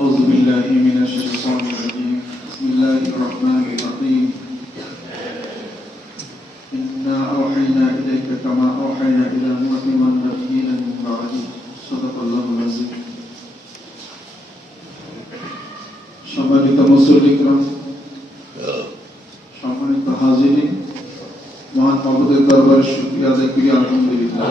أعوذ بالله من الشيطان الرجيم بسم الله الرحمن الرحيم إنا أوحينا إليك كما أوحينا إلى نوح والنبيين من بعده صدق الله العظيم সম্মানিত মুসল্লিকরাম সম্মানিত হাজিরিন মহান মাবুদের দরবারে শুকরিয়া আদায় করি আলহামদুলিল্লাহ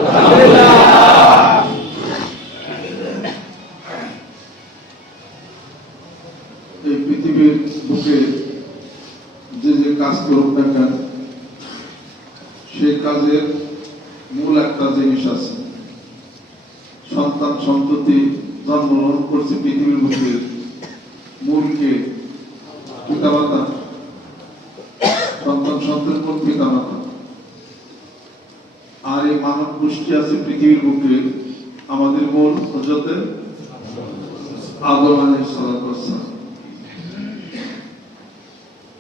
এই পৃথিবীর বুকে যে যে কাজ করুক না কেন সেই কাজের মূল একটা জিনিস আছে সন্তান সন্ততি জন্মগ্রহণ করছে পৃথিবীর বুকে মূলকে পিতামাতা সন্তান সন্ততির কোন পিতামাতা আর এই মানব গোষ্ঠী আছে পৃথিবীর বুকে আমাদের মূল হযরতে আদম আলাইহিস সালাতু ওয়াস সালাম।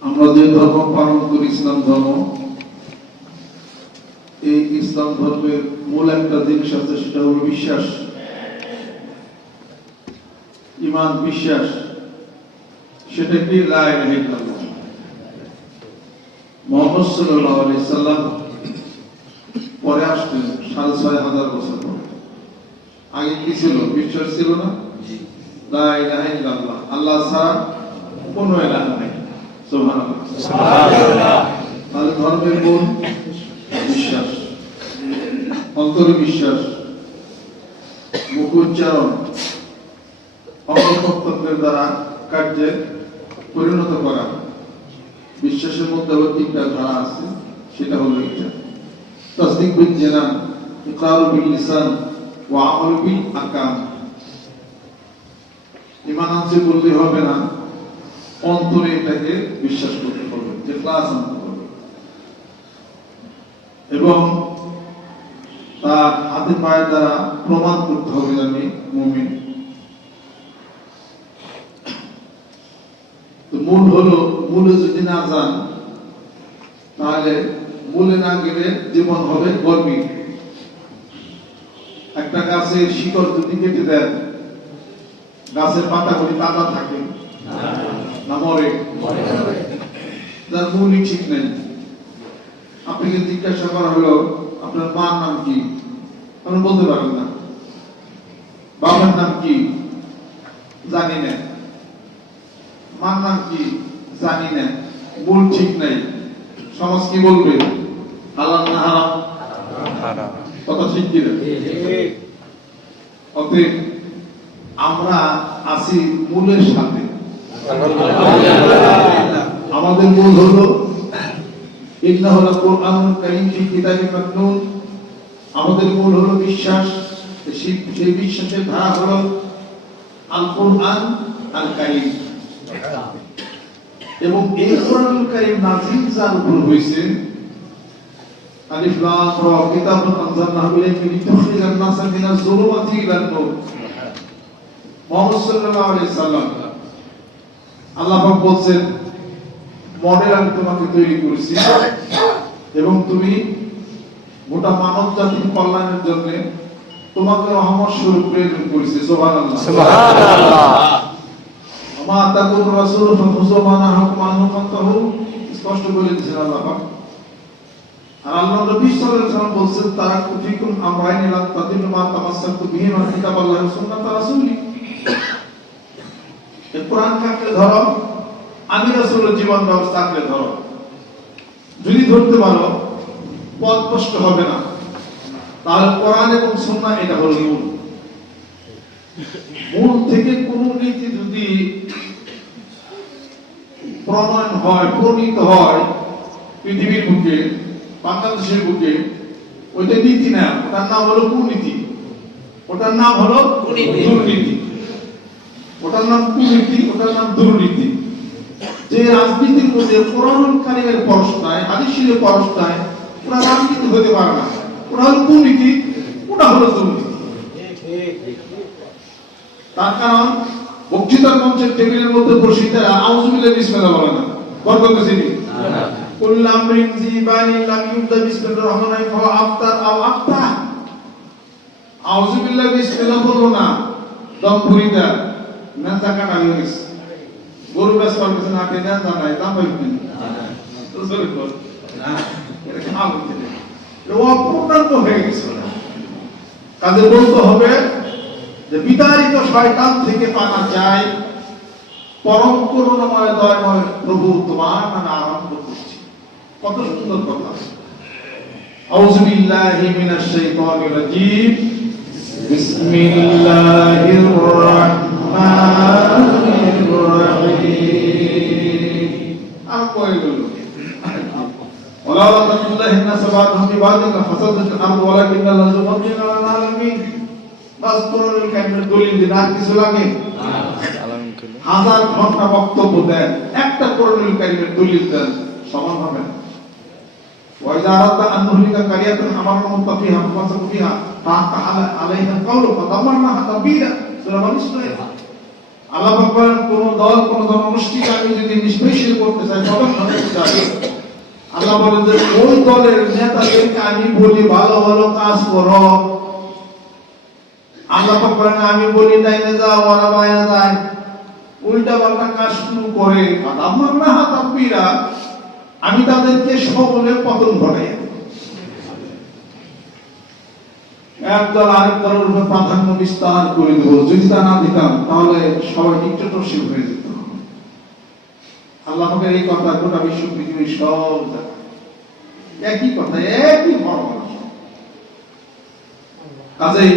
আমরা যে ধর্ম পালন করি ইসলাম ধর্ম, এই ইসলাম ধর্মের মূল একটা জিনিস আছে, সেটা হলো বিশ্বাস, ঈমান, বিশ্বাস। সেটা কি? লা ইলাহা ইল্লাল্লাহ। মুহাম্মদ সাল্লাল্লাহু আলাইহি সাল্লাম পরে আসলেন 6500 বছর পরে। আগে কি ছিল? বিশ্বাস ছিল না? লা ইলাহা ইল্লাল্লাহ, আল্লাহ ছাড়া কোনো ইলাহ নাই। সুবহানাল্লাহ, সুবহানাল্লাহ। তাহলে ধর্মের মূল বিশ্বাস, অন্তরে বিশ্বাস, মুখ উচ্চারণ, অঙ্গপ্রত্যঙ্গের দ্বারা কার্যে পরিণত করা। বিশ্বাসের মধ্যে আবার তিনটা ধারা আছে, সেটা হলো এটা: তাসদীক বিল জানান, ইকরার বিল লিসান ওয়া আমাল বিল আরকান। ঈমান আনতে বললে হবে না, অন্তরে এটাকে বিশ্বাস করতে হবে, ইখলাস আনতে হবে এবং তার হাতে পায়ের দ্বারা প্রমাণ করতে হবে যে আমি মুমিন। তো মূল হলো, মূলে যদি না যান তাহলে মূলে না গেলে জীবন হবে গর্বী। একটা গাছের শিকড় যদি কেটে দেন, গাছের পাতাগুলি তাজা থাকে না মরে? যার মূলই ঠিক নেই। আপনাকে জিজ্ঞাসা করা হলো আপনার মার নাম কি, আপনি বলতে পারেন না। বাবার নাম কি? জানি না। মার নাম কি? জানি না। মূল ঠিক নাই। সমাজ কি বলবে? হালাল না হারাম? হারাম। কথা ঠিক কি না? অতএব আমরা আছি মূলের সাথে। আমাদের মূল হলো ইন্নাহু লাকুরআনুন কারীম ফি কিতাবিন মাকনুন। আমাদের মূল হলো বিশ্বাস। সেই বিশ্বাসের ধারা হলো আল কোরআন আল কারীম। এবং এই কোরআনুল কারীম নাযিল যার উপর হয়েছে, আলিফ লাম রা, কিতাবুন আনজালনাহু ইলাইকা লিতুখরিজান নাসা মিনাজ যুলুমাতি ইলান নূর। মুহাম্মদ সাল্লাল্লাহু আলাইহি সাল্লাম, আল্লাহ পাক বলেন, মডেল আমি তোমাকে তৈরি করেছি এবং তুমি গোটা মানব জাতির কল্যাণের জন্য তোমাকে রহমত স্বরূপ প্রেরণ করেছি। সুবহানাল্লাহ, সুবহানাল্লাহ। আমা তাকুর রাসূল ফাখুযু মা নাহাকুম আনহু ফান্তাহু, স্পষ্ট বলে দিয়েছেন আল্লাহ পাক। আর আল্লাহ নবী সাল্লাল্লাহু আলাইহি ওয়াসাল্লাম বলেছেন, তারাকতু ফিকুম আমরাইন লা তাদিল্লু মা তামাসসাকতু বিহিমা কিতাবাল্লাহি ওয়া সুন্নাতা রাসূলি। এই কোরআন কাকে ধরো, আমি রাসূলের জীবন ব্যবস্থা আঁকড়ে ধরো। যদি ধরতে পারো পথ কষ্ট হবে না। তাহলে কোরআন এবং সুন্নাহ এটা হলো মূল। মূল থেকে কোন নীতি যদি প্রণয়ন হয়, প্রণীত হয় পৃথিবীর বুকে, বাংলাদেশের বুকে, ওইটা নীতি না, ওটার নাম হলো কুনীতি, ওটার নাম হলো দুর্নীতি, ওটার নাম কুনীতি, ওটার নাম দুর্নীতি। যে রাজনীতির মধ্যে কোরআনুল কারীমের পরশ নাই, হাদিসের পরশ নাই, ওটা রাজনীতি হতে পারে না। ওটা হলো কুনীতি, ওটা হলো দুর্নীতি। তার কারণ বক্তৃতার মঞ্চের টেবিলের মধ্যে বসে তারা আউযুবিল্লাহি বিসমিল্লাহ বলে না। বরকত চিনি কুল্লু আমরিন জিবানি লাম ইউবদা বিসমিল্লাহির রহমানির রহিম ফাওয়া আফতার আও আফতা। আউযুবিল্লাহি বিসমিল্লাহ বলবো না, দম ভরিতা নেতা কাটা হয়ে গেছে, গরু বেশ পারতেছে না, আপনি নেতা নাই, দাম পাইবেন অপূর্ণাঙ্গ হয়ে গেছে। কাজে বলতে হবে যে বিতাড়িত শয়তান থেকে পানা চাই, পরম করুণাময় দয়াময় প্রভু তোমার নামে আরম্ভ করছি। কত সুন্দর কথা। আউযু বিল্লাহি মিনাশ শাইতানির রাজীম, বিসমিল্লাহির রাহমানির রাহিম। আর কই গেল ওয়ালা তাকুল্লাহি নাস বা'দাহুম বিবাদিকা ফাসাদাতুল আরদু ওয়ালাকিন্নাল্লাহু যুফাদ্দিলু আলাল আলামিন। বাস কোরআনুল কারীমের দলিল দিন, আর কিছু লাগে? হাজার ঘন্টা বক্তব্য দেন, একটা কোরআনুল কারীমের দলিল দেন, সমান হবে না। ওয়াইদা আরাদনা আন নুহলিকা কারিয়াতান আমারনা মুত্তাফিহা ফাসাকু ফিহা ফাআতা আলাইহা কাওলু ফাদামারনাহা তাবীরা। সূরা বনী ইসরাঈল। আল্লাহ পাক বলেন, কোন দল কোন জনগোষ্ঠীকে আমি যদি নিষ্পেষণ করতে চাই তবে আমি যাই। আল্লাহ বলেন যে ওই দলের নেতাদেরকে আমি বলি ভালো ভালো কাজ করো। আল্লাহ পাক বলেন আমি বলি ডাইনে যাও, ওরা বাইরে যায়, উল্টা পাল্টা কাজ শুরু করে ফাদামারনাহা তাবীরা। আমি তাদেরকে সকলে পতন ঘটাই। একদল আরেক দলের উপর প্রাধান্য বিস্তার করে দেব। যদি তা না দিতাম তাহলে সবাই ডিক্টেটরশিপ হয়ে যেত। আল্লাহ পাকের এই কথা গোটা বিশ্ব পৃথিবীর সব জায়গায় একই কথা, একই ফর্মুলা। কাজেই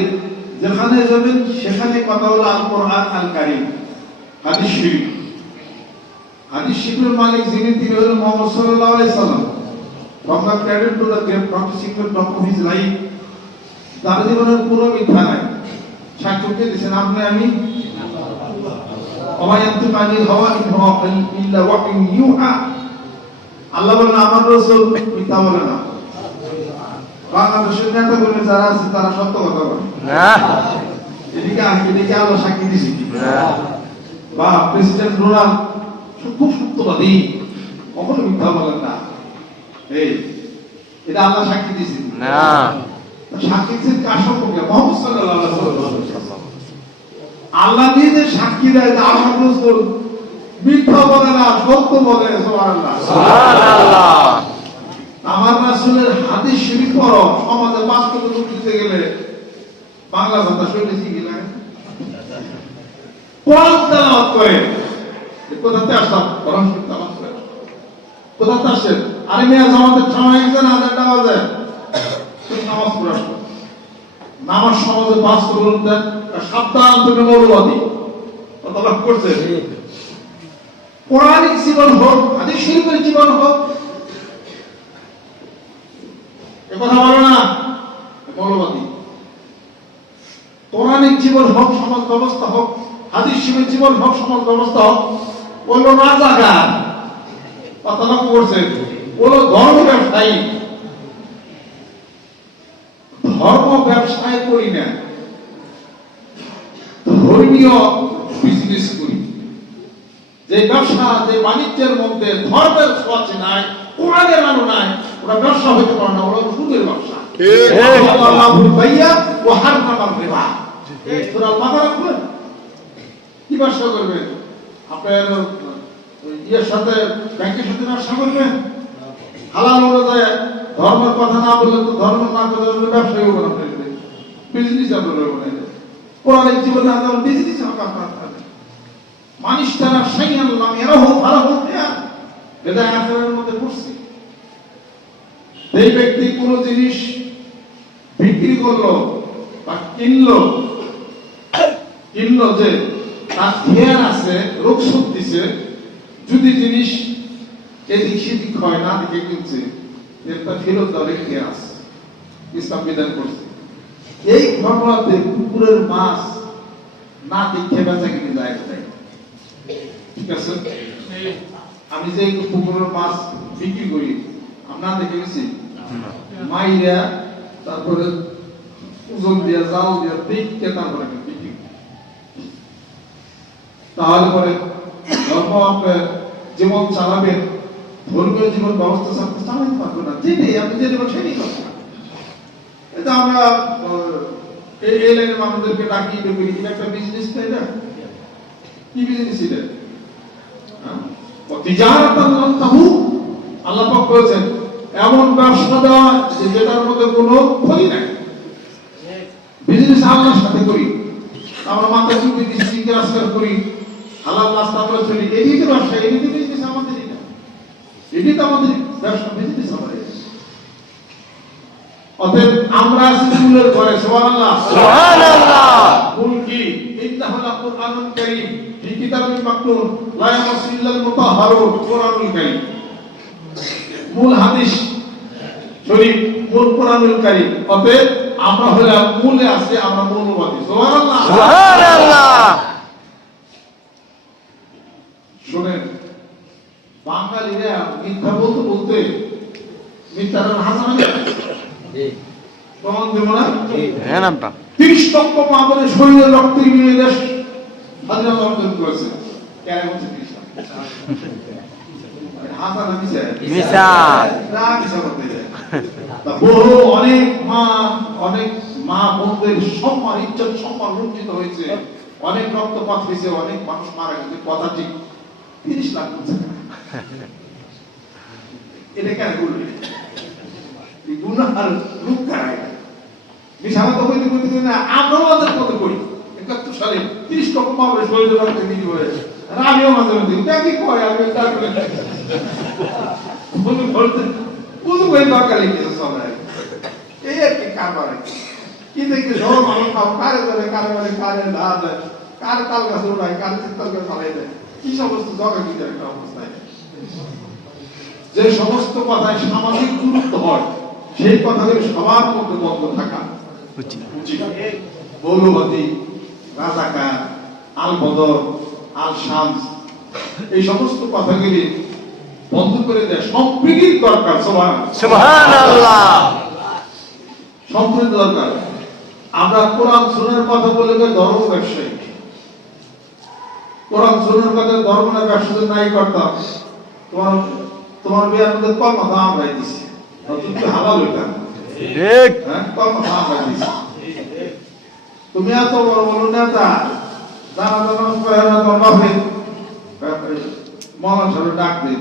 যেখানে যাবেন সেখানে কথা হলো আল কোরআন আল কারীম, হাদিস শরীফ। হাদিস শরীফের মালিক যিনি, তিনি হলেন মুহাম্মদ সাল্লাল্লাহু আলাইহি সাল্লাম। From the cradle to the grave, not a single drop of his life. তার জীবনের পুরো মিথ্যা নাই, সাক্ষ্যকে দিয়েছেন আপনি আমি। ওয়া ইয়ানতিকু আনিল হাওয়া ইন হুয়া ইল্লা ওয়াহয়ুন ইউহা। আল্লাহ বলেন আমার রাসূল মিথ্যা বলে না। বাংলাদেশের নেতা বলে যারা আছে তারা সত্য কথা বলে না। এদিকে আল্লাহ সাক্ষী দিয়েছে বা প্রেসিডেন্ট ডোনাল্ড খুব সত্যবাদী, কখনো মিথ্যা বলেন না। এটা আল্লাহ সাক্ষী দিয়েছে না। সাক্ষী দিয়েছেন কার সম্পর্কে? মুহাম্মদ সাল্লাল্লাহু আলাইহি ওয়াসাল্লাম। আল্লাহ নিজে সাক্ষী দেয় যে আমার রাসূল মিথ্যা বলে না, সত্য বলে। সুবহানাল্লাহ, সুবহানাল্লাহ। আমার রাসূলের হাদিস শরীফ পড়ো, সমাজে বাস্তবে রূপ দিতে গেলে বাংলা ভাষা শুনেছি কি লাগে? কোরআন তেলাওয়াত করে। কোথাতে আসলাম? কোরআন শরীফ তেলাওয়াত করে। কোথাতে আসেন? আরে মিয়া জামাতের সময় একজন আজান নামাজে তুমি নামাজ পড়ে আসো। নামাজ সমাজে বাস্তব রূপ দেন, সাবধান তুমি মৌলবাদী। কথা লক্ষ্য করছে? কোরআনিক জীবন হোক, হাদিস শরীফের জীবন হোক, এ কথা বলো না মৌলবাদী। কোরআনিক জীবন হোক, সমাজ ব্যবস্থা হোক, হাদিস শরীফের জীবন হোক, সমাজ ব্যবস্থা হোক, বললো রাজাকার। কথা লক্ষ্য করছে? বললো ধর্ম ব্যবসায়ী। ধর্ম ব্যবসায় করি না, ধর্মীয় বিজনেস করি। যে ব্যবসা, যে বাণিজ্যের মধ্যে ধর্মের ছোঁয়া নাই, কোরআনের আলো নাই, ওরা ব্যবসা হইতে পারে না, ওরা সুদের ব্যবসা। কি ব্যবসা করবেন? আপনার ইয়ের সাথে, ব্যাংকের সাথে ব্যবসা করবেন? হালাল অনুযায়ী ধর্মের কথা না বললে তো, ধর্ম না করে ব্যবসায়ী হবে না, বিজনেস আপনার হবে না। কোরআনের জীবনে আপনার বিজনেস আপনার মানুষ তারা সেই আনলাম এরা হোক ভালো হোক, এটা আখেরাতের মধ্যে পড়ছে। এই ব্যক্তি কোন জিনিস বিক্রি করলো বা কিনলো যে তার খেয়াল আছে, রোগ শোধ দিছে, যদি জিনিস এদিক সেদিক হয় না দেখে কিনছে, একটা ফেরত দেওয়ার খেয়াল আছে, ইসলাম বিধান করছে। এই ঘটনাতে পুকুরের মাছ না দেখে বেচা কিনে যায়। ঠিক আছে, আমি যে পুকুরের মাছ বিক্রি করি আপনার দেখে গেছি মাইরা, তারপরে ওজন দিয়া জাল দিয়া দেখতে, তারপরে বিক্রি। তাহলে পরে ধর্ম জীবন চালাবেন, ধর্মীয় জীবন ব্যবস্থা চালাতে পারবো না। যেটাই আপনি যে দেবেন সেটাই কথা। এটা আমরা এই লাইনের মানুষদেরকে ডাকি একটা বিজনেস, তাই না? কি বিজনেস এটা? তিজারাতান লান তাবু, আল্লাহ পাক বলেছেন এমন ব্যবসা দেওয়া যেটার মধ্যে কোনো ক্ষতি নাই। বিজনেস আল্লাহর সাথে করি, আমরা মাথা চুপি দিচ্ছি, সিঙ্গার আসকার করি, হালাল রাস্তা করে চলি, এটাই তো ব্যবসা, এটাই তো বিজনেস আমাদের। এটাই তো আমাদের ব্যবসা, বিজনেস আমাদের। অতএব আমরা আছি ফুলের ঘরে, সুবহানাল্লাহ সুবহানাল্লাহ। ফুল কি? ইন্নাহুল কুরআনুল কারীম ফি কিতাবিন মাকতুন লা ইয়ামাসসু ইল্লাল মুতাহহারুন, কুরআনুল কারীম। মূল হাদিস শরীফ, মূল কুরআনুল কারীম। অতএব আমরা হলাম মূলে আছে, আমরা মৌলবাদী। সুবহানাল্লাহ সুবহানাল্লাহ। শুনেন, বাঙালিরা মিথ্যা বলতে বলতে মিথ্যার হাসান প্রমাণ দেব না? 30 লক্ষ মাবনের শরীরে রক্তের বিনিময়ে দেশ স্বাধীনতা অর্জন করেছে। কেন বলছে হাসান মিশা না মিশা করতে যায়। বহু অনেক মা বোনদের সম্মান, ইজ্জত সম্মান লুণ্ঠিত হয়েছে, অনেক রক্তপাত হয়েছে, অনেক মানুষ মারা গেছে। কথা ঠিক, 30 লাখ বলছে। এটা কেন বলবে? গুনার রূপ কারায় মিশালা তো কইতে কইতে না, আমরাও আমাদের মতো করি। 71 সালে 30 লক্ষ মাবনের শরীরে রক্তের বিনিময়ে হয়েছে। আমিও মাঝে মাঝে দেখি কয় আমি তারপরে বন্ধু বলতে বুঝু কই দরকার লিখে সবাই এই আর কি কারবার কি দেখে সব মানুষ কারে ধরে কারে বলে কারে না দেয়, কারে তাল গাছ উড়ায়, কারে তাল গাছ ফালাই দেয়, কি সমস্ত জগা কি একটা অবস্থায়। যে সমস্ত কথায় সামাজিক গুরুত্ব হয় সেই কথাগুলি সবার মধ্যে বন্ধ থাকা উচিত। মৌলবাদী, রাজাকার, আল বদর, আল শামস, এই সমস্ত কথাগুলি বন্ধ করে দেয়। সম্প্রীতির দরকার। সুবহানাল্লাহ, সম্প্রীতি দরকার। আমরা কোরআন সুন্নাহর কথা বলে ধর্ম ব্যবসায়ী, কোরআন সুন্নাহর কথা ধর্ম না ব্যবসা নাই করতাম, তোমার বিয়ার মধ্যে কম কথা আমরা দিছি, তুমি হালাল হইতাম। ঠিক, হ্যাঁ, কম কথা আমরা দিছি। তুমি এত বড় বড় নেতা, জানা জানা করে না, তোমার বাপে মহান সাহেব ডাক দিন,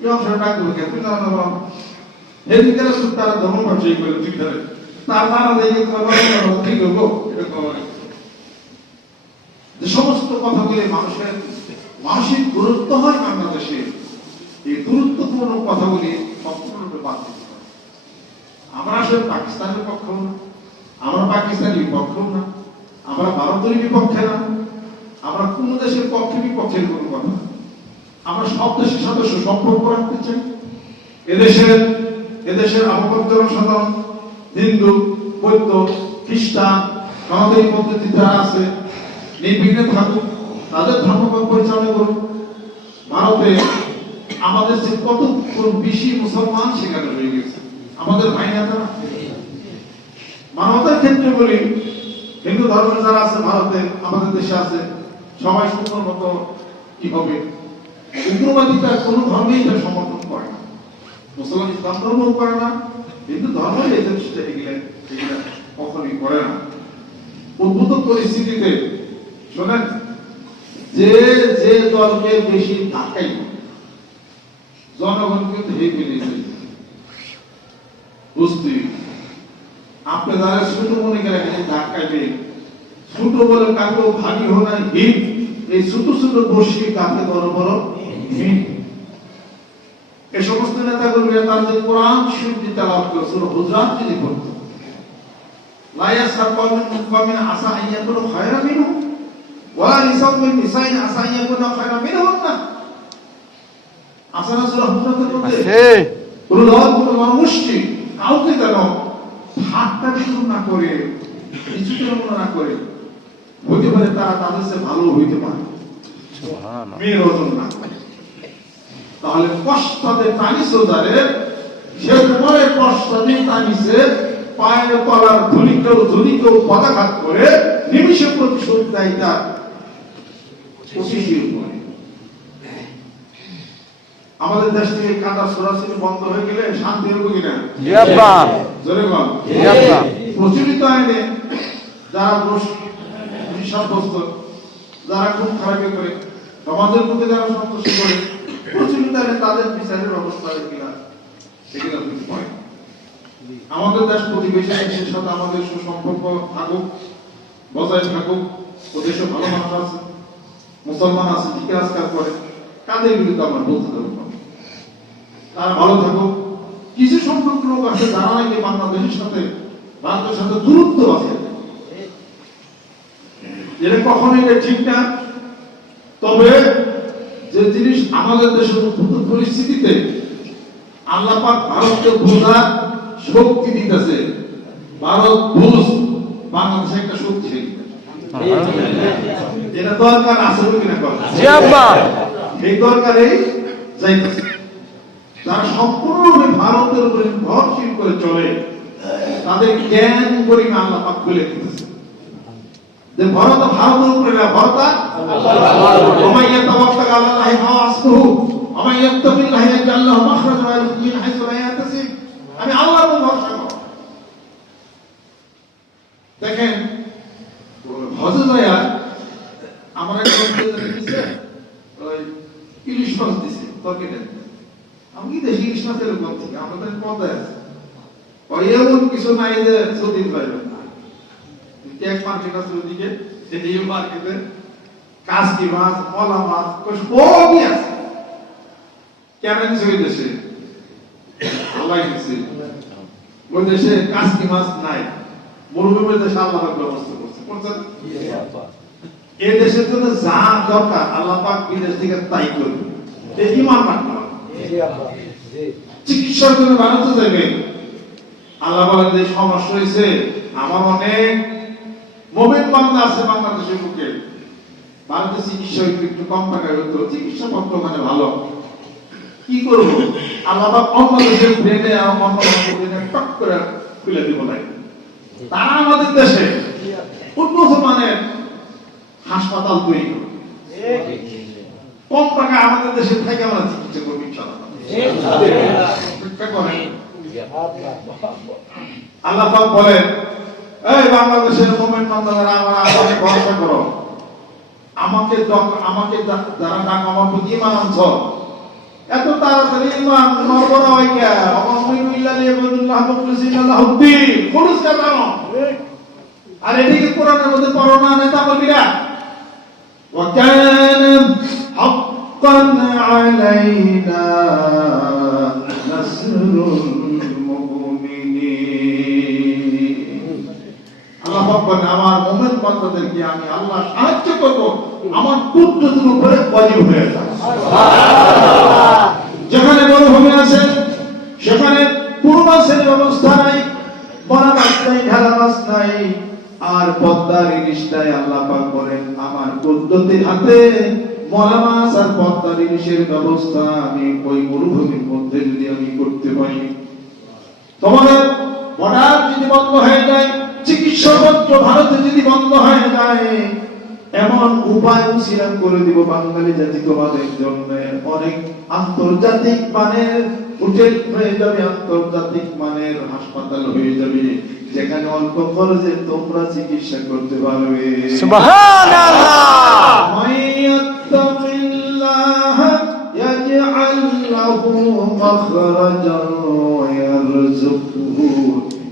ইমাম সাহেব ডাক দেবে কেন? তুমি জানো না এদিকে তারা ধর্ম ব্যবসায়ী করে ঠিক ধরে তার নানা দেখে তোমার ঠিক হবো। এরকম যে সমস্ত কথাগুলি মানুষের মানসিক গুরুত্ব হয় বাংলাদেশে, এই গুরুত্বপূর্ণ কথাগুলি সম্পূর্ণরূপে বাদ দিতে হবে। আমরা আসলে পাকিস্তানের পক্ষেও না, আমরা পাকিস্তানের বিপক্ষেও না, আমরা ভারতের বিপক্ষে না, আমরা কোন দেশের পক্ষে বিপক্ষের কোন কথা। আমরা সব দেশের সদস্য সম্পর্ক রাখতে চাই। এদেশের আবহাওয়ার জনসাধারণ হিন্দু, বৌদ্ধ, খ্রিস্টান, সনাতনী পদ্ধতি যারা আছে নির্বিঘ্নে থাকুক, তাদের ধর্ম পরিচালনা করুক। ভারতে আমাদের যে কত বেশি মুসলমান সেখানে রয়ে গেছে, আমাদের ভাইরা তারা। মানবতার ক্ষেত্রে বলি, হিন্দু ধর্মের যারা আছে ভারতে, আমাদের দেশে আছে, সবাই সুন্দর মতো কি হবে। উগ্রবাদিতা কোন ধর্মেই এটা সমর্থন করে না, মুসলমান ইসলাম ধর্ম করে না, হিন্দু ধর্ম এগুলা কখনই করে না। উদ্ভূত পরিস্থিতিতে শোনেন, যে দলকে বেশি ধাক্কাই জনগণ কিন্তু হেই ফেলেছে বুঝতে। আপনি যারা ছোট মনে করে ধাক্কাইবে, ছোট বলে কাকেও ভারী হোনা হিট, এই ছোট ছোট বসি কাকে বড় বড় হিট। এই সমস্ত নেতাগুলো তাদের কোরআন শরীফ তেলাওয়াত করে সূরা হুজরাত যদি পড়ত, লা ইয়াসখার কওমুন মিন কওমিন আসা আন ইয়াকুনু খায়রাম মিনহুম ওয়া নিসাউন মিন নিসাইন আসা আন ইয়াকুনু খায়রাম মিনহুন্না। আসলে সূরা হুজরাতের মধ্যে কোন দল কোন মানুষকে কাউকে যেন ঠাট্টা বিদ্রুপ না করে, নিচুতলা না করে, হইতে পারে তারা তাদের চেয়ে ভালো হইতে পারে, মেয়ের ওজন না। তাহলে পশ্চাতে টানিস যারে, সে পরে পশ্চাতে টানিসে পায়ের তলার ধুলিকেও পদাঘাত করে নিমিষে প্রতিশোধ দেয় তার অতিশীল করে। আমাদের দেশ থেকে কাঁদা সরাসরি বন্ধ হয়ে গেলে শান্তি হবে কিনা? জোরে বল। প্রচলিত আইনে যারা দোষ সাব্যস্ত যারা খুন খারাপি করে, সমাজের মধ্যে যারা সন্ত্রাসী করে, প্রচলিত তাদের বিচারের ব্যবস্থা কিনা সেগুলো কিন্তু হয়। আমাদের দেশ প্রতিবেশী দেশের সাথে আমাদের সুসম্পর্ক থাকুক, বজায় থাকুক। ওদেশে ভালো মানুষ আছে, মুসলমান আছে, ঠিক আজকাল করে, কাদের বিরুদ্ধে আমরা বলতে দেবো না। তারা ভালো থাকুক। কিছু সংখ্যক লোক আছে যারা নাকি বাংলাদেশের সাথে, ভারতের সাথে দূরত্ব আছে, এটা কখনোই এটা ঠিক না। তবে যে জিনিস আমাদের দেশের উদ্ভূত পরিস্থিতিতে আল্লাহ পাক ভারতকে বোঝার শক্তি দিতেছে, ভারত বুঝ বাংলাদেশে একটা শক্তি যেটা দরকার আছে কিনা এই দরকারে যাইতেছে। যারা সম্পূর্ণভাবে ভারতের উপরে নির্ভরশীল করে চলে, তাদের জ্ঞান গরিমা আল্লাহ পাক খুলে দিতেছে যে ভারত ভারতের উপরে না, ভারত ওমাইয়া তাওয়াক্কাল আলাল্লাহি ফাওয়াসবুহু ওমাইয়া ইয়াত্তাকিল্লাহ ইয়াজআল লাহু মাখরাজান ওয়া ইয়ারযুকহু মিন হাইসু লা ইয়াহতাসিব। আমি আল্লাহর উপর ভরসা করব। দেখেন হজে যায় আমরা দিছে ওই ইলিশ মাছ দিছে তরকারি, আমি দেখি ইলিশ মাছের উপর থেকে আমাদের পদায় আছে ওই এমন কিছু নাই যে সৌদি পাইবেন না। ট্যাগ মার্কেট আছে ওদিকে, এই মার্কেটে কাসকি মাছ, মলা মাছ সবই আছে। কেমন দিছে ওই দেশে? আল্লাহ দিছে। ওই দেশে কাসকি মাছ নাই, মরুভূমির দেশে আল্লাহ পাক ব্যবস্থা করছে। এই দেশের জন্য যা দরকার আল্লাহ পাক বিদেশ থেকে তাই করবে। এই ঈমান রাখতে হবে। চিকিৎসার জন্য ভারতে যাবে, আল্লাহ বলেন যে সমস্যা হয়েছে, আমার অনেক মুমিন বান্দা আছে বাংলাদেশের বুকে, ভারতে চিকিৎসা একটু কম টাকায় হতো, চিকিৎসা পত্র ওখানে ভালো, কি করবো? আল্লাহ পাক অন্য দেশের ব্রেনে আর অন্য ব্রেনে টক করে খুলে দিব নাই। তারা আমাদের দেশে উন্নত মানের হাসপাতাল তৈরি করে কম টাকা আমাদের দেশে থেকে আমরা চিকিৎসা করবো ইনশাআল্লাহ। আল্লাহ পাক বলেন, এই বাংলাদেশের মুমিন বান্দারা আমার আল্লাহকে ভরসা করো, আমাকে যারা ডাক আমার প্রতি ঈমান আনছ, এত তাড়াতাড়ি ঈমান নরবরা হয় কে? অমামিনু ইল্লা লিয়াবুদুল্লাহ মুখলিসিনা লাহুদ্দিন, খলুস কা জানো। আর এদিকে কোরআনের মধ্যে পড়ো না নেতা কবিরা, ওয়া কানা হাক্কান আলাইনা নাসরুল মুমিনিন। আল্লাহ পাক বলেন, আমার মুমিন বান্দাদেরকে আমি আল্লাহ সাহায্য করব, আমার কুদরতের উপরে ওয়াজিব হয়ে যায়। সুবহানাল্লাহ। যেখানে মরুভূমি আছে সেখানে পুরো মাছের ব্যবস্থা নাই, বড় মাছ নাই, ঢালা মাছ নাই, আর পদ্মার ইলিশটাই আল্লাহ পাক বলেন আমার কুদরতের হাতে মরা মাছ আর পদ্মার ইলিশের ব্যবস্থা আমি ওই মরুভূমির মধ্যে যদি আমি করতে পারি, তোমাদের বর্ডার যদি বন্ধ হয়ে যায়, চিকিৎসা পত্র ভারতে যদি বন্ধ হয়ে যায়, এমন উপায় উছিলাম করে দিব বাঙালি জাতি তোমাদের জন্য। অনেক আন্তর্জাতিক মানের হোটেল হয়ে যাবে, আন্তর্জাতিক মানের হাসপাতাল হয়ে যাবে, যেখানে অল্প খরচে তোমরা চিকিৎসা করতে পারবে। সুবহানাল্লাহ। মাইয়াত্তাকিল্লাহ ইয়াজআল লাহু মাখরাজান ওয়া ইয়ারযুকহু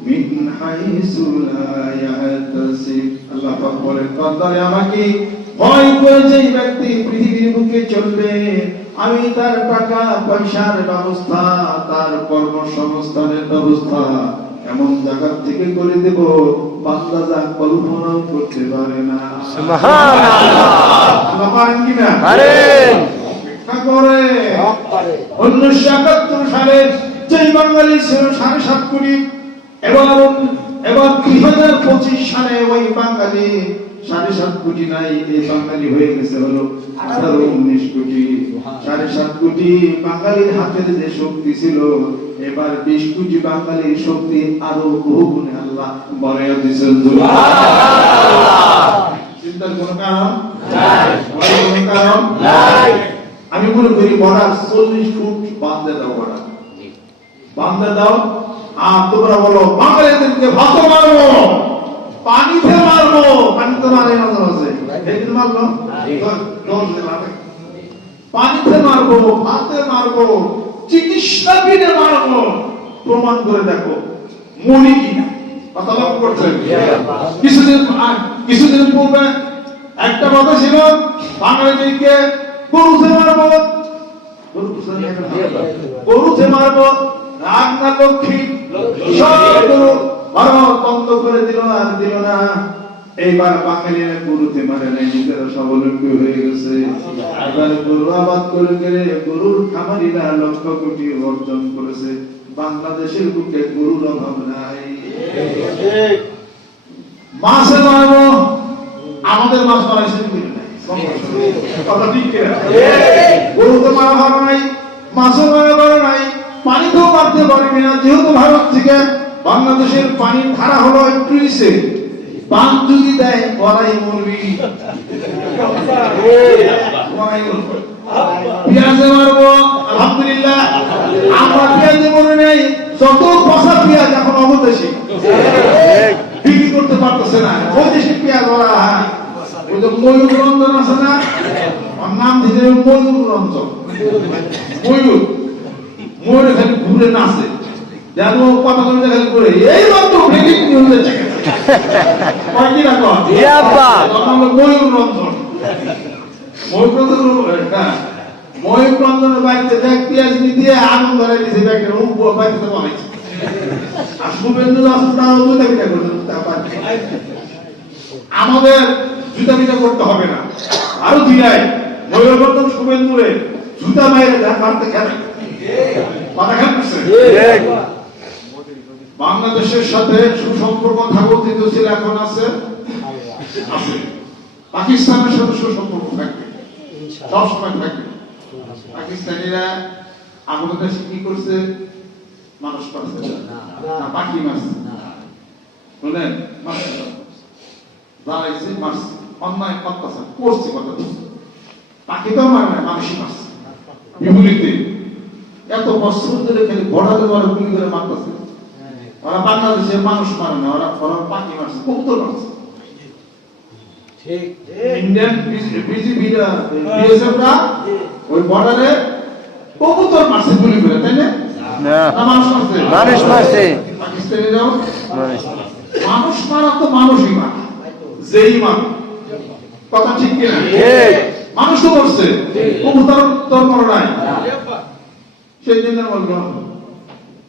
মিন হাইসু লা ইয়াহতাসিব। আল্লাহ পাক বলেন, বান্দারে আমাকে ভয় করে যে ব্যক্তি পৃথিবীর বুকে চলবে, আমি তার টাকা পয়সার ব্যবস্থা, তার কর্মসংস্থানের ব্যবস্থা এমন জায়গা থেকে করে দেব বান্দা যা কল্পনা করতে পারে না। সুবহানাল্লাহ। আল্লাহ পারেন কি না? পারেন। অপেক্ষা করে 1971 সালে যে বাঙালি ছিল 7.5 কোটি, এবার 2025 সালে ওই বাঙালি 7.5 কোটি নাই, এই বাঙালি হয়ে গেছে হলো 18-19 কোটি। 7.5 কোটি বাঙালির হাতের যে শক্তি ছিল, এবার 20 কোটি বাঙালির শক্তি আরো বহু গুণে আল্লাহ বাড়াইয়া দিয়েছেন। সুবহানাল্লাহ। চিন্তার কোনো কারণ নাই, কোনো কারণ নাই। আমি মনে করি বর্ডার 40 ফুট বাঁধে দাও, বর্ডার বাঁধে দাও, আর তোমরা বলো বাঙালিদেরকে ভাত মারবো, পানিতে মারবো, পানিতে মারে মাঝে মাঝে, মারলো পানিতে মারবো, ভাতে মারবো, চিকিৎসা বিনে মারবো, প্রমাণ করে দেখো মরি কিনা। কথা লক্ষ্য করছেন? কিছুদিন পূর্বে একটা কথা ছিল বাঙালিকে গরুতে মারবো, গরুতে মারবো, রাগ না লক্ষ্মী সব গরু ভারত বন্ধ করে দিল আর দিল না। এইবার বাঙালিরা গরুতে মারে নাই, নিজেরা স্বাবলম্বী হয়ে গেছে। এবার গরু আবাদ করে গেলে গরুর খামারিরা লক্ষ কোটি অর্জন করেছে। বাংলাদেশের বুকে গরুর অভাব নাই। মাছে মারবো, আমাদের মাছ মারাই সেদিন নাই। কথা ঠিক কিনা? গরুতে মারা ভালো নাই, মাছও মারা ভালো নাই, পানিতেও মারতে পারবি না। যেহেতু ভারত থেকে বাংলাদেশের পানির ধারা হলো একটু নিচে, বান যদি দেয় ওরাই মরবি। পেঁয়াজে মারবো, আলহামদুলিল্লাহ আমরা পেঁয়াজে মরে নেই। যত পচা পেঁয়াজ এখন অবদেশে বিক্রি করতে পারতেছে না, বৈদেশিক পেঁয়াজ ওরা। ওই যে ময়ূর রঞ্জন আছে না, ওর নাম দিতে ময়ূর রঞ্জন। ময়ূর ময়ূরে খালি ঘুরে নাচে, দেখো কথা বলতে খালি করে এই মাত্র ভেঙে নিয়ে চেকে ময়ূর রঞ্জন। ময়ূর রঞ্জনের বাড়িতে ব্যাগ পেঁয়াজ দিয়ে আগুন ধরে দিয়েছে, ব্যাগের বাড়িতে বানাইছে। আর শুভেন্দু আমাদের জুতা পিটা করতে হবে না, আরো দিলাই ময়ূর রঞ্জন শুভেন্দুরে জুতা মায়ের মারতে খেলে কথা খেলতেছে। বাংলাদেশের সাথে সুসম্পর্ক থাকা উচিত ছিল, এখন আছে। পাকিস্তানের সাথে সুসম্পর্ক থাকবে, সবসময় থাকবে। পাকিস্তানিরা আমাদের দেশে কি করছে? মানুষ মারছে না, পাখি মারছে, বুঝলেন? মারছে, দাঁড়াইছে, মারছে, অন্যায় অত্যাচার করছে। কথা পাখিটাও মারে না, মানুষই মারছে। বিপরীতে এত বছর ধরে খালি বর্ডারে মারে, গুলি করে মারতেছে। ওরা বাংলাদেশের মানুষ মারে না, ওরা পাখি মারছে, কবুতর মারছে। ইন্ডিয়ান বিজিবিরা বিএসএফরা ওই বর্ডারে কবুতর মারছে গুলি করে, তাই না? মানুষ মারছে, মানুষ মারছে। পাকিস্তানিরাও মানুষ মারা তো মানুষই মারে, যেই মারে। কথা ঠিক কিনা? মানুষ তো করছে, কবুতর তোর মনে নাই। সেই দিন বললো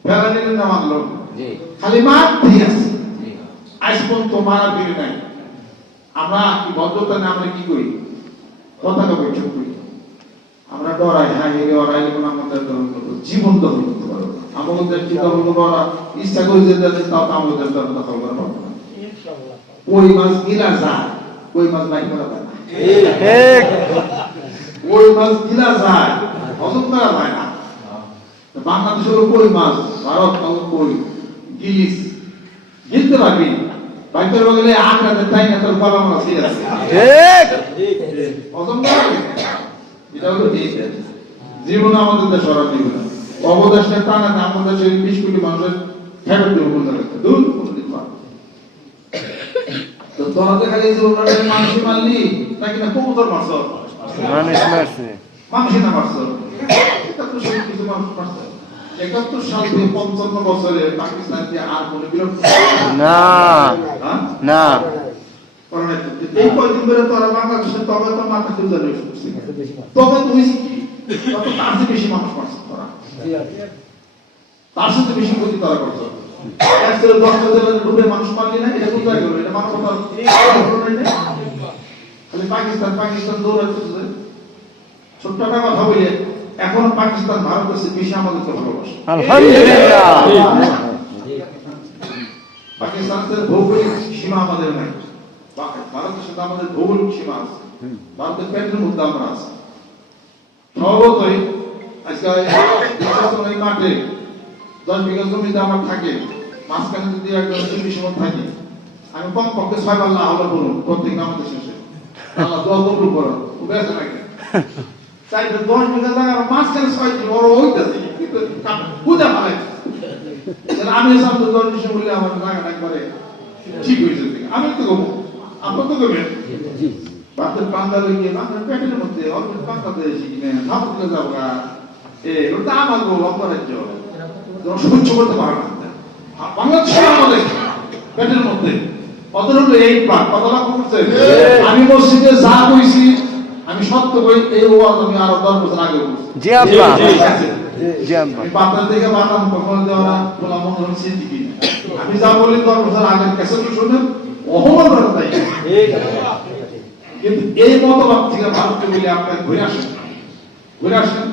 ফেরানির নাম আনলো, খালি মার দিয়ে আছে, আজ পর্যন্ত মারা দিয়ে নাই। আমরা কি ভদ্রতা না, আমরা কি করি? পতাকা বৈঠক করি, আমরা ডরাই। হ্যাঁ, এলে ওরাইলে কোনো আমাদের জীবন দখল করতে পারবো না। আমাদের কি দখল করবো? ওরা ইচ্ছা করে যেতে তাও আমাদের দখল করা পারবো না। ওই মাছ গিলা যায়, ওই মাছ বাইক করা যায় না। ওই মাছ গিলা যায়, হজম করা যায় না। বাংলাদেশের কই মাছ, ভারত কই গিলিস গিলতে পারবি, বাইকের বদলে আগ্রাতে তাই না, তোর বাবা মা ছিল হজম করা। এটা হলো জীবন আমাদের দেশ সরার জীবন অবদেশে টানা না। আমাদের দেশের 20 কোটি মানুষের ফেরত দেবো বলতে রাখতে দূর কোনদিন পারবে তো। তোরা দেখা গেছে ওনাদের মানুষ মারলি নাকি না কবুতর মারছ? মানুষ মারছে, মানুষই না মারছ। এটা তো সব কিছু মানুষ মারছে। 71 সাল থেকে 55 বছরে পাকিস্তান দিয়ে আর কোনো বিরোধ না না করে। এই কয়দিন ধরে তোরা বাংলাদেশের তবে তো মাথা খুঁজে রয়েছে, তবে তো হয়েছে কি? তত তার চেয়ে বেশি মানুষ মারছে তোরা, তার সাথে বেশি ক্ষতি তারা করছে। 10 জেলার ডুবে মানুষ মারলি না, এটা কোথায় গেল? এটা মানবতার খালি পাকিস্তান পাকিস্তান দৌড়াচ্ছে। ছোট্ট একটা কথা বলি, এখন পাকিস্তান ভারতের চেয়ে বেশি আমাদের তো ভালোবাসে, আলহামদুলিল্লাহ। পাকিস্তানের ভৌগোলিক সীমা আমাদের নাই, ভারতের সাথে আমাদের ভৌগোলিক সীমা আছে। ভারতের পেটের মধ্যে আমরা আছি। স্বভাবতই আজকে এই মাঠে 10 বিঘা জমিতে আমার থাকে, মাঝখানে যদি একদম 40 মন থাকি, আমি কমপক্ষে 6 বার আল্লাহ বলুন প্রত্যেক নামাজের শেষে, আল্লাহ দোয়া কবুল করো। বেঁচে নাকি 4-10 বিঘা জায়গা মাঝখানে 6টি বড় হইতেছে, কিন্তু বুঝা ভালো। আমি সামনে 10 বিষয় বললে আমার জায়গাটা একবারে ঠিক হয়েছে। আমি তো কমো, আপনার তো কমে ভাতের পান্তা লইয়ে বাংলার পেটের মধ্যে অল্প পান্তা দিয়েছি কিনে ভাত দিলে যাবো গা ওটা আমার গো অপরাজ্য সহ্য করতে পারে না বাংলাদেশ আমাদের পেটের মধ্যে অত হলো এই প্রাণ কত লক্ষ্য করছে আমি মসজিদে যা কইছি আমি সত্য কই এই ওয়াজ আমি আরো 10 বছর আগে বলছি জি আব্বা জি আব্বা আমি পাতা থেকে বানাম কখনো দেওয়া না বলা মনে হচ্ছে দিবি আমি যা বলি 10 বছর আগে ক্যাসেট শুনেন অহমর করে তাই কিন্তু এই মতবাদ থেকে ভারতকে বলে আপনারা ঘুরে আসেন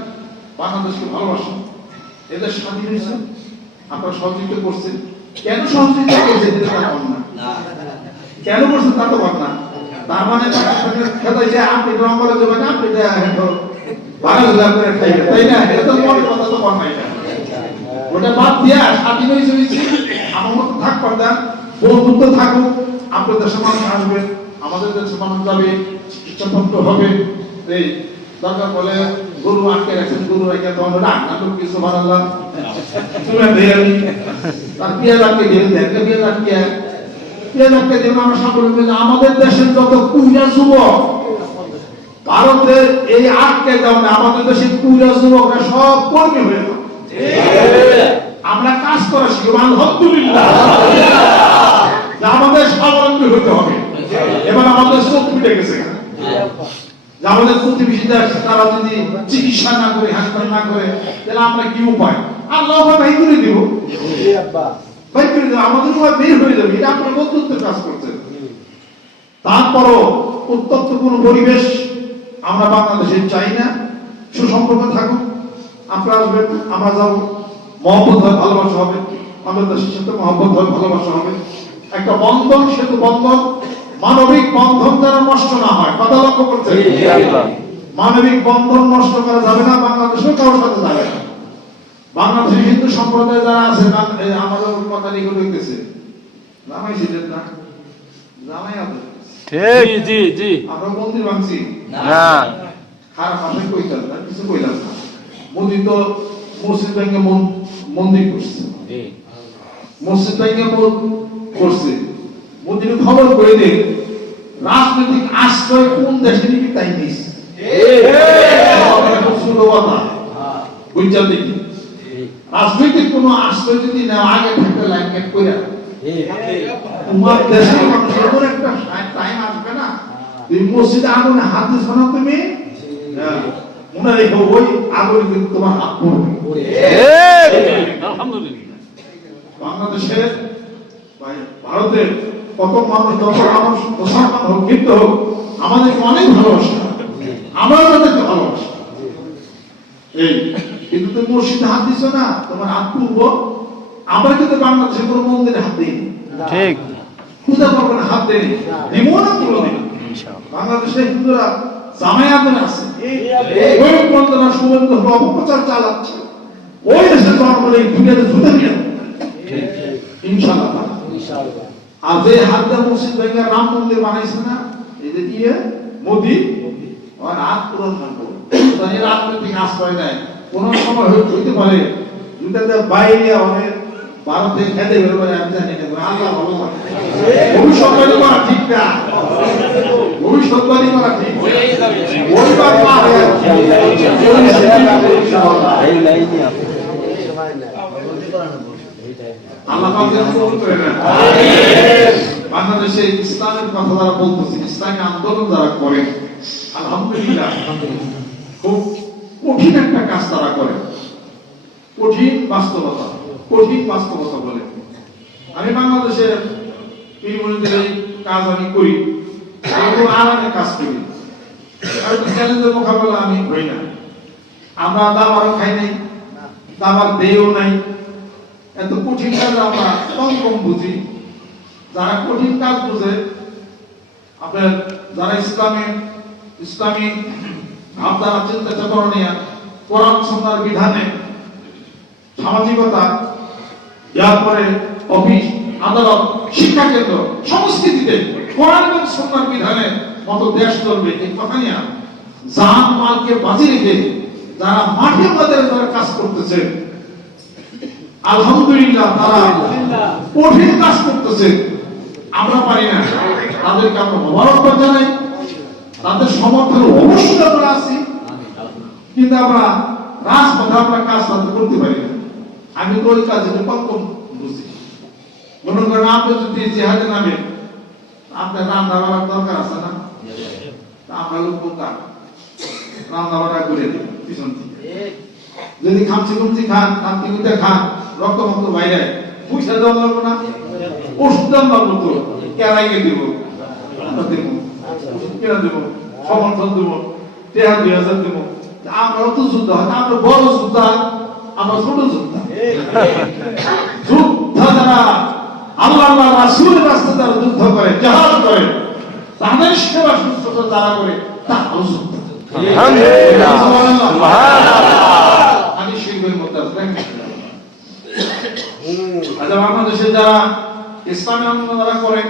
বাংলাদেশকে ভালোবাসেন এদের স্বাধীন হয়েছে আপনারা সহযোগিতা করছেন কেন সহযোগিতা করছেন এটা তার না কেন করছেন তা তো না তার মানে খেতাই যে আপনি রং করে দেবেন আপনি বাংলাদেশ করে খাইবে তাই না এটা তো মনের কথা তো কম নাই ওটা বাদ দিয়া স্বাধীন হয়েছে আমার মতো থাক পারতেন বন্ধুত্ব থাকুক আপনার দেশের মানুষ আসবে আমাদের দেশের মানুষ যাবে চিকিৎসাপত্র হবে এই দরকার বলে গরু আটকে রাখছেন গরু রেখে তখন নাটক কিছু বানালাম তুলে দিয়ে তার পেঁয়াজ আটকে দিয়ে দেখে পেঁয়াজ আটকে দিয়ে আমরা সকলে আমাদের দেশের যত কুইরা যুবক ভারতের এই আটকে যাও না আমাদের দেশের কুইরা যুবকরা সব কর্মী হয়ে যাবে আমরা কাজ করা শিখব আলহামদুলিল্লাহ আমাদের স্বাবলম্বী হতে হবে এবার আমাদের চোখ ফুটে গেছে আমাদের প্রতিবেশী দেশ তারা যদি চিকিৎসা না করে হাসপাতাল না করে তাহলে আমরা কি উপায় আল্লাহ ভাই করে দিব ভাই করে দেব আমাদের উপায় বের হয়ে যাবে এটা আপনার বন্ধুত্বের কাজ করছে তারপরও উত্তপ্ত কোন পরিবেশ আমরা বাংলাদেশে চাই না সুসম্পর্ক থাকুক আপনারা আসবেন আমরা যাবো মহব্বত হয় ভালোবাসা হবে আমাদের দেশের সাথে মহব্বত হয় ভালোবাসা হবে একটা বন্ধন সেতু বন্ধন মানবিক বন্ধন যেন নষ্ট না হয় কথা লক্ষ্য করতে মানবিক বন্ধন নষ্ট করা যাবে না বাংলাদেশেও কারোর সাথে যাবে না বাংলাদেশের হিন্দু সম্প্রদায় যারা আছে আমাদের কথা এগুলো হইতেছে জামাই ছিলেন না জামাই আছে ঠিক জি জি আমরা মন্দির ভাঙছি না খারাপ ভাষায় কইতাম না কিছু কইলাম না মোদি তো মসজিদ ভেঙে মন্দির করছে মসজিদ ভেঙে করছে মোদির খবর করে দিন রাজনৈতিক আশ্রয় কোন দেশে নিবি তাই নিস রাজনৈতিক কোন আশ্রয় যদি নেওয়া আগে থাকতে লাইন গেট করে তোমার দেশের মানুষের একটা টাইম আসবে না তুই মসজিদে আগুনে হাত দিস না তুমি মনে রেখো ওই আগুনে কিন্তু তোমার হাত পড়বে আলহামদুলিল্লাহ বাংলাদেশের ভারতের কত মানুষ যত মানুষ মুসলমান হোক কিন্তু হোক আমাদেরকে অনেক ভালোবাসে আমরা তাদেরকে ভালোবাসি এই কিন্তু তুমি মসজিদে হাত দিছো না তোমার হাত পূর্ব আমরা কিন্তু বাংলাদেশে কোনো মন্দিরে হাত দিই ঠিক পূজা করবো না হাত দেয়নি দিব না পুরো দিন বাংলাদেশে হিন্দুরা জামায়াতের আছে ওই বন্ধনা সুবন্ধ অপপ্রচার চালাচ্ছে ওই দেশে জন্ম করে দুনিয়াতে জুতে নিয়ে ইনশাআল্লাহ আর যে হাতটা মসজিদ ভেঙে রাম মন্দির বানাইছে না এই যে দিয়ে মোদি আর হাত পূরণ করবো তাই রাজনৈতিক আশ্রয় নেয় কোন সময় হইতে পারে দুটাতে বাইরে অনেক ভারতে খেতে বেরোবে আমি জানি না আল্লাহ ভালো থাকে ভবিষ্যৎবাণী করা ঠিক না ভবিষ্যৎবাণী করা ঠিক ওই বাবা এই লাইনই আছে আল্লাহ পাকের কবুল করে নেন বাংলাদেশে ইসলামের কথা যারা বলতেছে ইসলামী আন্দোলন যারা করে আলহামদুলিল্লাহ খুব কঠিন একটা কাজ তারা করে কঠিন বাস্তবতা বলে আমি বাংলাদেশের পীরমুরিদের এই কাজ আমি করি আরামে কাজ করি আর চ্যালেঞ্জের মোকাবেলা আমি হই না আমরা দাবারও খাই নাই দাবার দেও নাই এত কঠিন কাজ আমরা কম বুঝি যারা কঠিন কাজ বুঝে আপনার যারা ইসলামী ভাবধারা চিন্তা চেতনা নিয়ে কোরআন সুন্নাহর বিধানে সামাজিকতা তারপরে অফিস আদালত শিক্ষা কেন্দ্র সংস্কৃতিতে কোরআন এবং সুন্নাহর বিধানে মতো দেশ চলবে এই কথা নিয়ে জান মালকে বাজি রেখে যারা মাঠে ময়দানে যারা কাজ করতেছে আলহামদুলিল্লাহ তারা কঠিন কাজ করতেছে আমরা পারি না তাদেরকে আমরা মোবারকবাদ জানাই তাদের সমর্থন অবশ্যই আমরা আছি, কিন্তু আমরা রাজপথে আমরা কাজ তাদের করতে পারি না। আমি তো ওই কাজে কম বুঝি। মনে করেন আপনি যদি জিহাদে নামে, আপনার রান্না বাড়ার দরকার আছে না? আমরা লোক বোকা, রান্না বাড়া করে দিই পিছন থেকে। যদি খামচি খুমচি খান, খামচি খুঁজে খান, রক্ত মক্ত বাইরে পয়সা দেওয়া লাগবো না, ওষুধ দেওয়া লাগবো তো, কেরাইকে দিব, আমরা দেবো, ওষুধ কেনা দেবো, সমর্থন দেবো, 2000 দেবো। আমরাও তো যুদ্ধ হয়, আমরা বড় যোদ্ধা, আমরা ছোট যোদ্ধা। যোদ্ধা যারা আল্লাহ রাসূলের রাস্তায় যারা যুদ্ধ করে, জিহাদ করে, তাদের সেবা শুশ্রূষা যারা করে, তারাও যোদ্ধা। আলহামদুলিল্লাহ, সুবহানাল্লাহ। হাদিস শরীফের মধ্যে আছে, দেখেন। আচ্ছা, বাংলাদেশে যারা ইসলামী আন্দোলন যারা করে,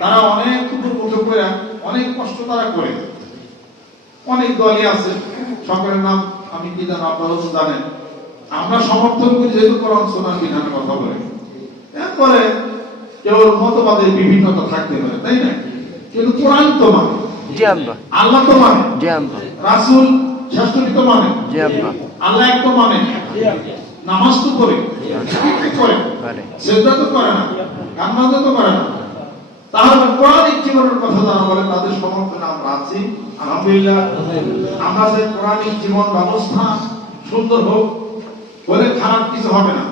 তারা অনেক মুখে করে অনেক কষ্ট তারা করে। অনেক দলই আছে, সকলের নাম আমি কি জানি, আপনারাও তো জানেন। আমরা সমর্থন করি যেহেতু কোরআন সুন্নাহর বিধানের কথা বলে। এরপরে কেউ মতবাদের বিভিন্নতা থাকতে পারে, তাই না? কিন্তু কোরআন তো মানে, জি আব্বা, আল্লাহ তো মানে, জি আব্বা, রাসূল শাস্ত্রী তো মানে, জি আব্বা, আল্লাহ এক তো মানে, নামাজ তো করে, কি করে, সেজদা তো করে না, গান বাজনা তো করে না। তাহলে কোরআনিক জীবনের কথা যারা বলে তাদের সমর্থনে আমরা আছি, আলহামদুলিল্লাহ। আমরা যে কোরআনিক জীবন ব্যবস্থা সুন্দর হোক, বলে খারাপ কিছু হবে না।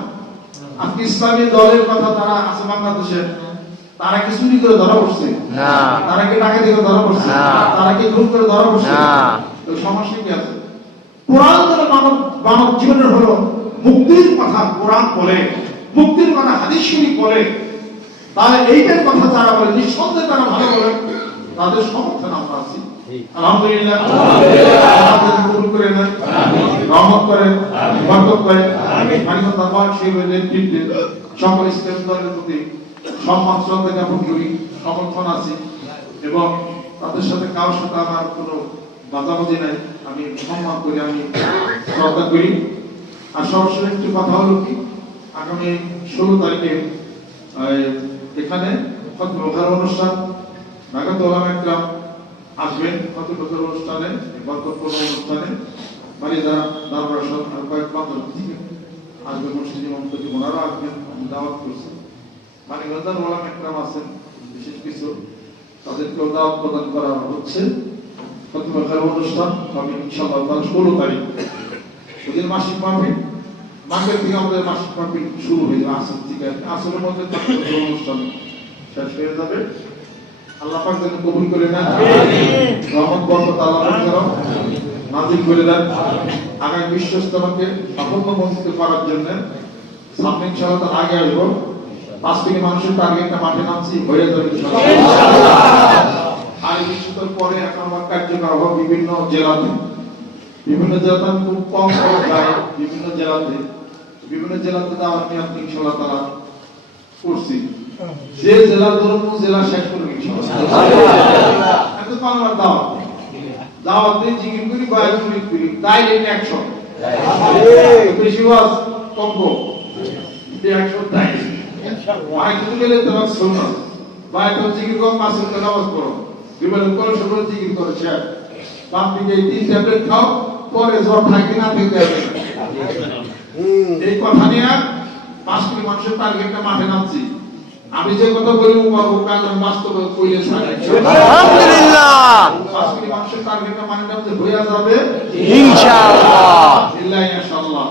আজকে ইসলামী দলের কথা তারা আছে বাংলাদেশে, তারা কি চুরি করে ধরা পড়ছে? না। তারা কি ডাকাতি করে ধরা পড়ছে? না। তারা কি খুন করে ধরা পড়ছে? না। তো সমস্যা কি আছে? কোরআন যেন মানব জীবনের হলো মুক্তির কথা কোরআন বলে, মুক্তির কথা হাদিস শরীফ বলে, তাহলে এইটার কথা যারা বলে নিঃসন্দেহে তারা ভালো বলে, তাদের সমর্থন আমরা আছি, আলহামদুলিল্লাহ। আমাদের কবুল করে নেন, রহমত করেন, বরকত করেন। মানিক দরবার শরীফের নেতৃত্বে সকল ইসলামী দলের প্রতি সম্মান শ্রদ্ধা জ্ঞাপন করি, সমর্থন আছি, এবং তাদের সাথে কারোর সাথে আমার কোনো বাজাবাজি নাই। আমি সম্মান করি, আমি শ্রদ্ধা করি। আর সরাসরি একটু কথা হলো কি, আগামী 16 তারিখে এখানে খতম অনুষ্ঠান, ঢাকাতে ওলামা একরাম আসবেন খতম অনুষ্ঠানে, বরকতপূর্ণ অনুষ্ঠানে। মানে যারা দরবার আর কয়েক বান্ধব থেকে আসবে, মুর্শিদ ইমাম প্রতি ওনারা আসবেন, আমি দাওয়াত করছি। মানে গন্ধার ওলামা একরাম আছেন বিশেষ কিছু, তাদেরকেও দাওয়াত প্রদান করা হচ্ছে। খতম অনুষ্ঠান হবে ইনশাআল্লাহ 16 তারিখ, ওদের মাসিক মাহফিল। মাঘের থেকে আমাদের মাসিক মাহফিল শুরু হয়ে যাবে, আসর থেকে আসরের মধ্যে অনুষ্ঠান শেষ হয়ে যাবে। আল্লাহ পাক যেন কবুল করে নেন, রহমত বরকত আল্লাহ পাক নাযিল করে দেন। আগামী বিশ্ব ইজতেমাকে সাফল্যমণ্ডিত করার জন্য সামনে ইনশাআল্লাহ তার আগে আসবো। 5 থেকে মানুষের টার্গেটটা মাঠে নামছি, হয়ে যাবে ইনশাআল্লাহ। আর কিছুদিন পরে এখন আমার কার্যকর হবে বিভিন্ন জেলাতে, বিভিন্ন জেলাতে আমি খুব কম যায়, বিভিন্ন জেলাতে দাওয়াত নিয়ে আপনি ইনশাআল্লাহ তাআলা করছি। যে জেলা ধরুন জেলা শেষ করব ইনশাআল্লাহ। এত আমার দাওয়াত দিয়ে জিকির করি, বায়াত করি, তাই এটা 100 বেশি ওয়াজ কম কম 100 তাই ইনশাআল্লাহ। আর কিছু গেলে তো শুনো বায়াত জিকির কম 5 মিনিট নামাজ পড়ো, বিবেচনা করে সকালে জিকির করে শেষ। বাপ দিকে 3 ট্যাবলেট খাও, পরে জ্বর থাকে না থেকে এই কথা নিয়ে 5 কোটি মানুষের টার্গেটটা মাঠে নামছি। আমি যে কথা বলবো কাজ বাস্তবে কইলে আলহামদুলিল্লাহ, 5 কোটি মানুষের টার্গেটটা মানে নামতে হয়ে যাবে ইনশাআল্লাহ, ইনশাআল্লাহ।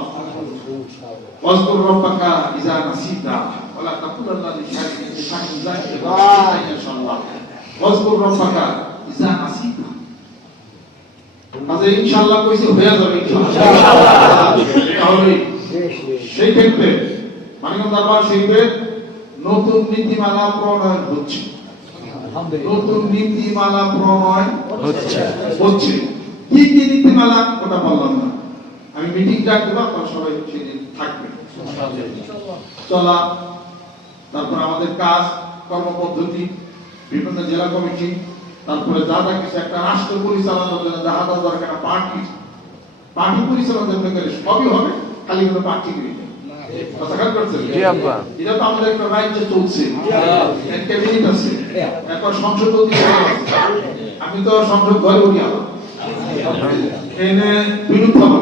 ওয়াজকুর রাব্বাকা ইযা নাসিতা ওয়ালা তাকুলান্না লিশাইইন ইনশাআল্লাহ। ওয়াজকুর রাব্বাকা ইযা নাসিতা, আচ্ছা ইনশাআল্লাহ কইছে হয়ে যাবে ইনশাআল্লাহ। তাহলে সেই ক্ষেত্রে মানিকগঞ্জ দরবার শরীফে নতুন নীতিমালা প্রণয়ন হচ্ছে, নতুন নীতিমালা প্রণয়ন হচ্ছে। কি কি নীতিমালা ওটা বললাম না, আমি মিটিং ডাকবো, আপনারা সবাই সেদিন থাকবেন। চলা, তারপর আমাদের কাজ কর্মপদ্ধতি, বিভিন্ন জেলা কমিটি, তারপরে যা যা কিছু একটা রাষ্ট্র পরিচালনার জন্য যা যা দরকার, পার্টি পরিচালনার জন্য সবই হবে, খালি কোনো পার্টি করি কথা কাজ করছে। এটা তো আমাদের একটা রাজ্য চলছে, ক্যাবিনেট আছে, এখন সংসদ আমি তো সংসদ ঘরে উঠি আমার এনে বিরোধ হবে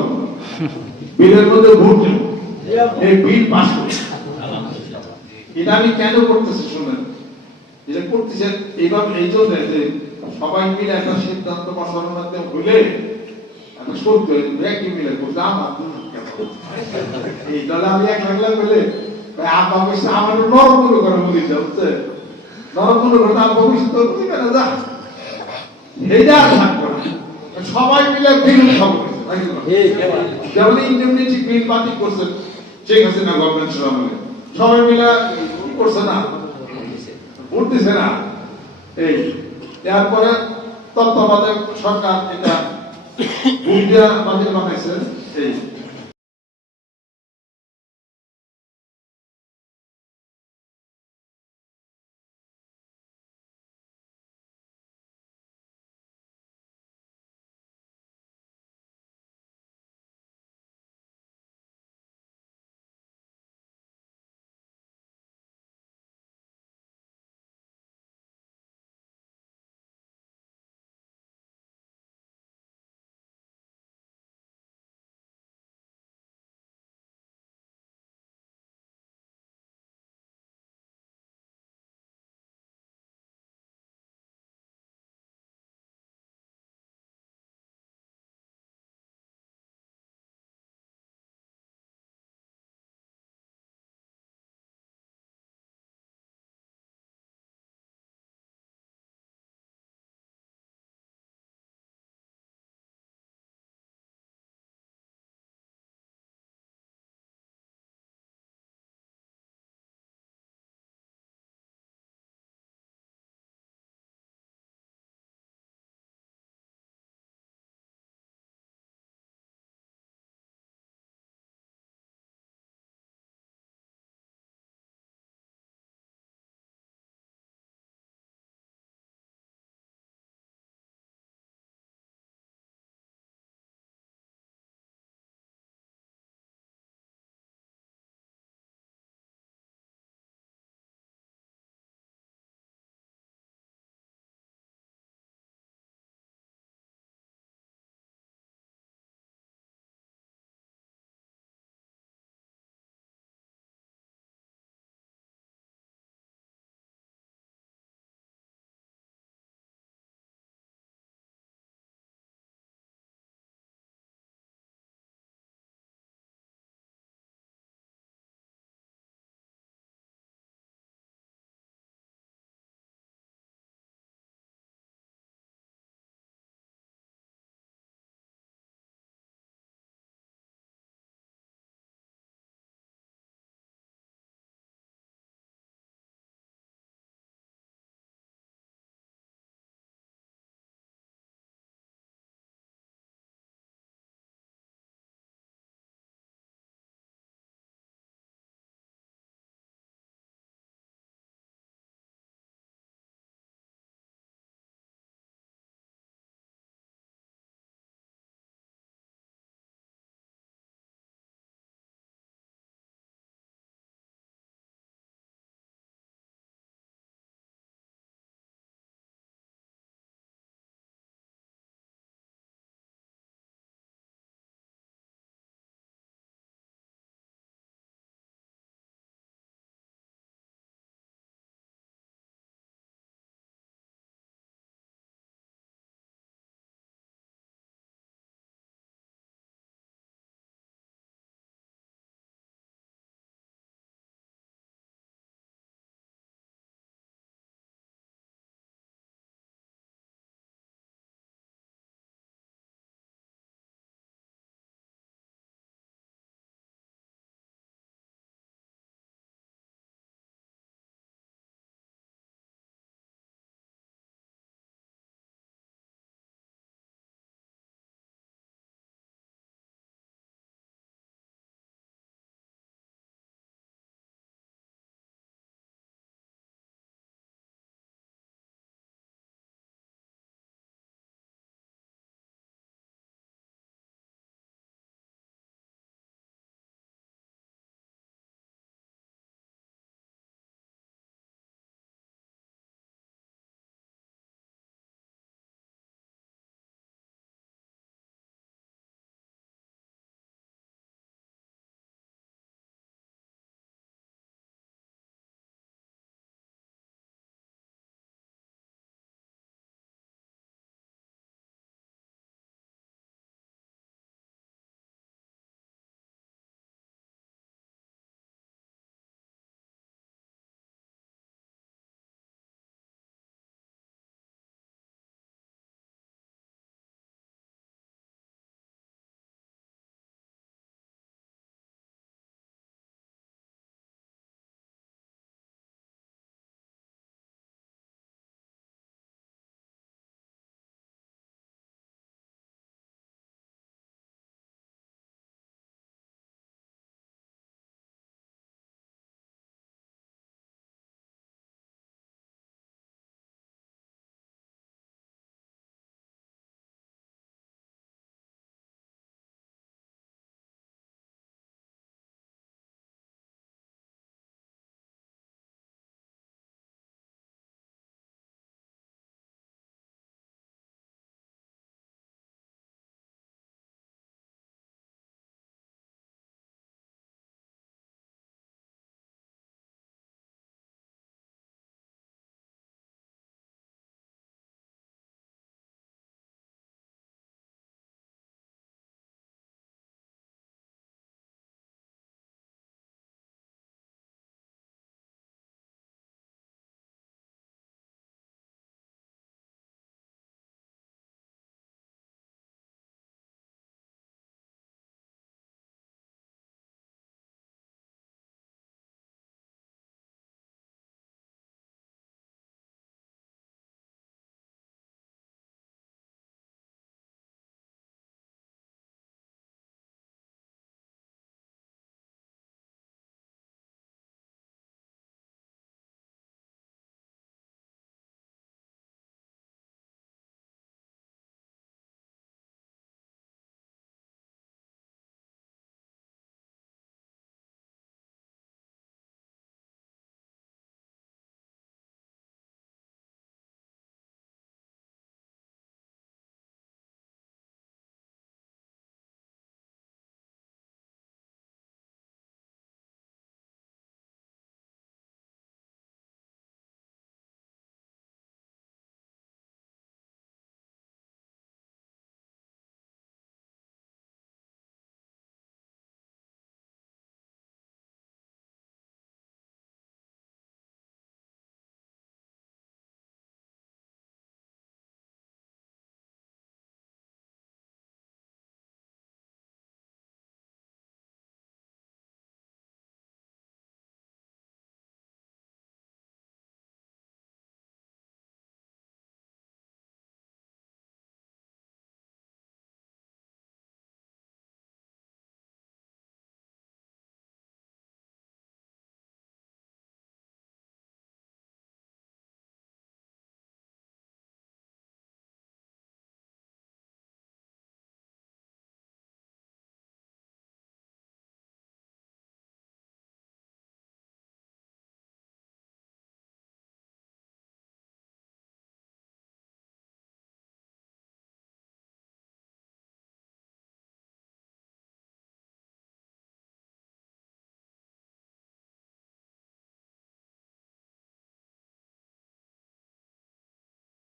বিলের মধ্যে ভোট নেব এই বিল পাস করি এটা আমি কেন করতেছি শুনেন এটা করতেছে এইভাবে এই জন্য যে সবাই মিলে একটা সিদ্ধান্ত বসানোর মাধ্যমে হলে একটা সত্য একই মিলে করতে আমার এই দলে আমি এক লাগলাম বলে আমার নরম মনে করে বলি যাচ্ছে নরম মনে করে তার ভবিষ্যৎ কেন যা এইটা থাকবে সবাই মিলে বিল খাবো যেমন ইন্ডেমনিটি বিল বাতিল করছে শেখ হাসিনা গভর্নমেন্ট আমলে সবাই মিলে কি করছে না ভোট দিছে না এই এরপরে তত্ত্বাবধায়ক সরকার এটা ভোট দেওয়া বাতিল বানাইছে এই